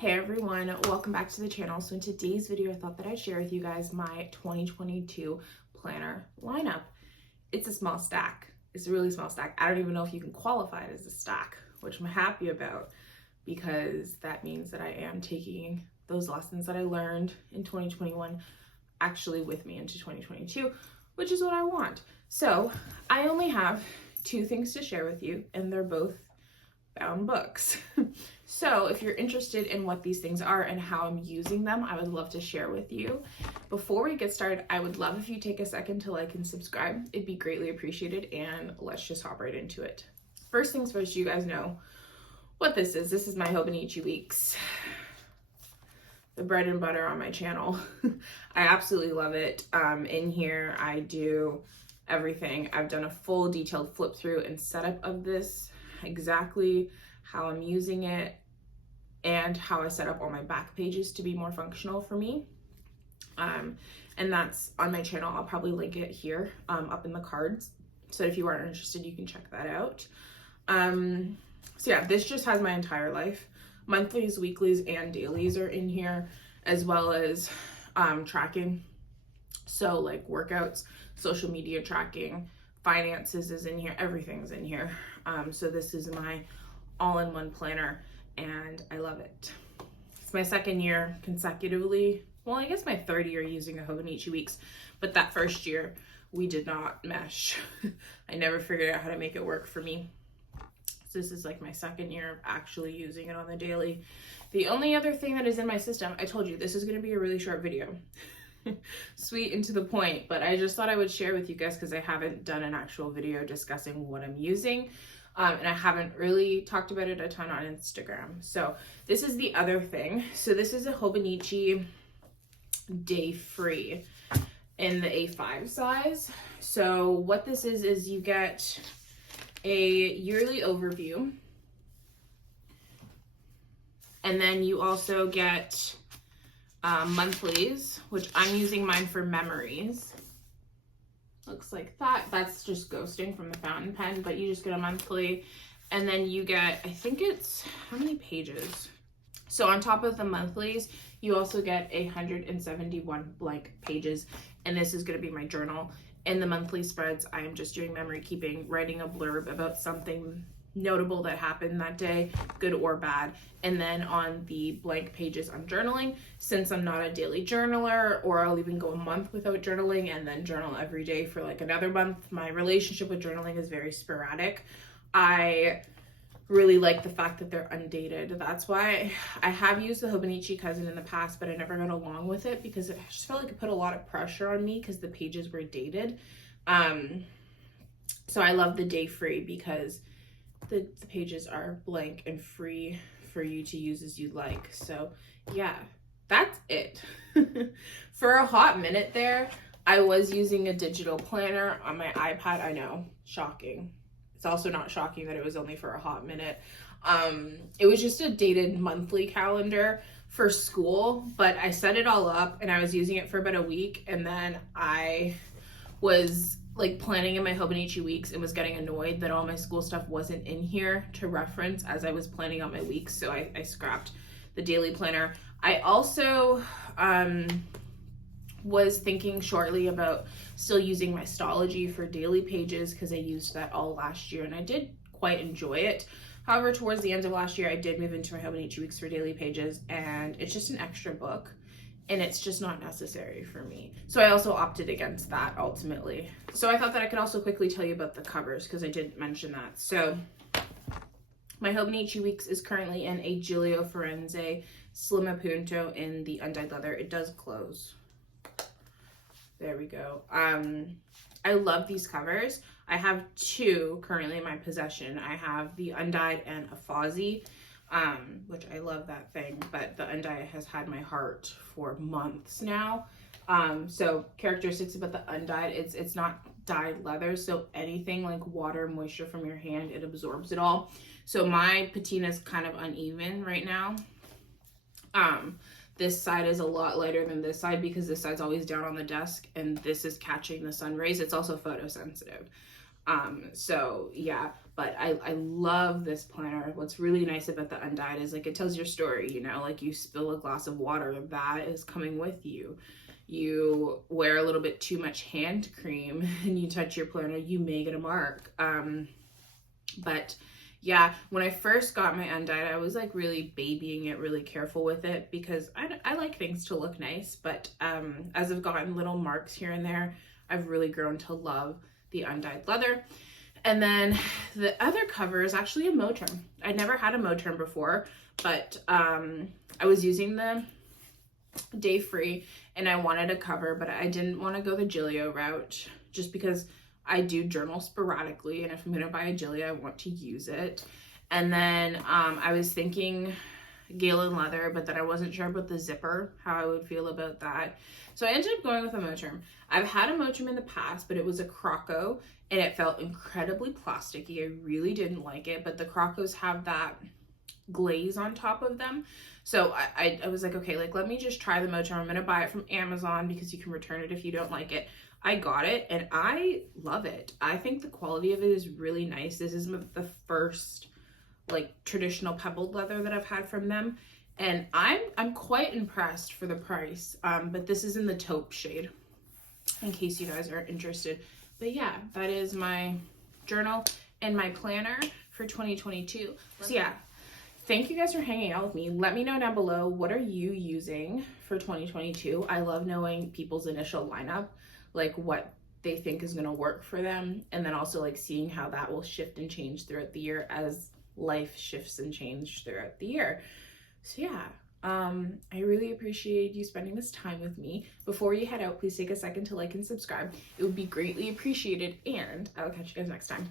Hey everyone, welcome back to the channel. So in today's video, I thought that I'd share with you guys my 2022 planner lineup. It's a small stack. It's a really small stack. I don't even know if you can qualify it as a stack, which I'm happy about because that means that I am taking those lessons that I learned in 2021 actually with me into 2022, which is what I want. So I only have two things to share with you, and they're both bound books. So if you're interested in what these things are and how I'm using them, I would love to share with you. Before we get started, I would love if you take a second to like and subscribe. It'd be greatly appreciated, and let's just hop right into it. First things first, you guys know what this is. This is my Hobonichi Weeks, the bread and butter on my channel. I absolutely love it. In here, I do everything. I've done a full detailed flip through and setup of this, exactly how I'm using it and how I set up all my back pages to be more functional for me. And that's on my channel. I'll probably link it here up in the cards. So if you are interested, you can check that out. So yeah, this just has my entire life. Monthlies, weeklies, and dailies are in here, as well as tracking. So like workouts, social media tracking, finances is in here, everything's in here. So this is my all-in-one planner and I love it. It's my second year consecutively. Well, I guess my third year using a Hobonichi Weeks, but that first year we did not mesh. I never figured out how to make it work for me. So this is like my second year of actually using it on the daily. The only other thing that is in my system, I told you this is gonna be a really short video. Sweet and to the point, but I just thought I would share with you guys because I haven't done an actual video discussing what I'm using. And I haven't really talked about it a ton on Instagram. So this is the other thing. So this is a Hobonichi Day Free in the A5 size. So what this is you get a yearly overview. And then you also get monthlies, which I'm using mine for memories. Looks like that. That's just ghosting from the fountain pen, but you just get a monthly. And then you get, I think it's, how many pages? So on top of the monthlies, you also get 171 blank pages. And this is going to be my journal. In the monthly spreads, I am just doing memory keeping, writing a blurb about something notable that happened that day, good or bad. And then on the blank pages, I'm journaling. Since I'm not a daily journaler, or I'll even go a month without journaling and then journal every day for like another month, my relationship with journaling is very sporadic. I really like the fact that they're undated. That's why I have used the Hobonichi Cousin in the past, but I never got along with it because it just felt like it put a lot of pressure on me because the pages were dated. So I love the Day Free because the pages are blank and free for you to use as you like. So yeah, that's it. For a hot minute there, I was using a digital planner on my iPad. I know, shocking. It's also not shocking that it was only for a hot minute. It was just a dated monthly calendar for school, but I set it all up and I was using it for about a week, and then I was like planning in my Hobonichi Weeks and was getting annoyed that all my school stuff wasn't in here to reference as I was planning out my weeks. So I scrapped the daily planner. I also was thinking shortly about still using my Stology for daily pages because I used that all last year and I did quite enjoy it. However, towards the end of last year, I did move into my Hobonichi Weeks for daily pages, and it's just an extra book. And it's just not necessary for me. So I also opted against that ultimately. So I thought that I could also quickly tell you about the covers because I did mention that. So my Hobonichi Weeks is currently in a Giulio Firenze Slim Appunto in the undyed leather. It does close. There we go. I love these covers. I have two currently in my possession. I have the undyed and a Fozzie. Which I love that thing, but the undyed has had my heart for months now. So characteristics about the undyed, it's not dyed leather, so anything like water, moisture from your hand, it absorbs it all. So my patina is kind of uneven right now. This side is a lot lighter than this side because this side's always down on the desk and this is catching the sun rays. It's also photosensitive. So yeah, but I love this planner. What's really nice about the Undyed is like it tells your story, you know, like you spill a glass of water, that is coming with you. You wear a little bit too much hand cream and you touch your planner, you may get a mark. But yeah, when I first got my Undyed, I was like really babying it, really careful with it because I like things to look nice. But as I've gotten little marks here and there, I've really grown to love the Undyed leather. And then the other cover is actually a Moterm. I never had a Moterm before, but I was using the Day Free and I wanted a cover, but I didn't want to go the Gilio route just because I do journal sporadically, and if I'm going to buy a Gilio, I want to use it. And then I was thinking Galen leather, but then I wasn't sure about the zipper, how I would feel about that. So I ended up going with a Moterm. I've had a Moterm in the past, but it was a Croco, and it felt incredibly plasticky. I really didn't like it, but the Crocos have that glaze on top of them. So I was like, okay, like let me just try the Moterm. I'm going to buy it from Amazon because you can return it if you don't like it. I got it and I love it. I think the quality of it is really nice. This is the first like traditional pebbled leather that I've had from them, and I'm quite impressed for the price. But this is in the taupe shade in case you guys are interested. But yeah, that is my journal and my planner for 2022. So yeah, thank you guys for hanging out with me. Let me know down below, what are you using for 2022? I love knowing people's initial lineup, like what they think is going to work for them, and then also like seeing how that will shift and change throughout the year as life shifts and change throughout the year. So yeah, I really appreciate you spending this time with me. Before you head out, please take a second to like and subscribe. It would be greatly appreciated, and I will catch you guys next time.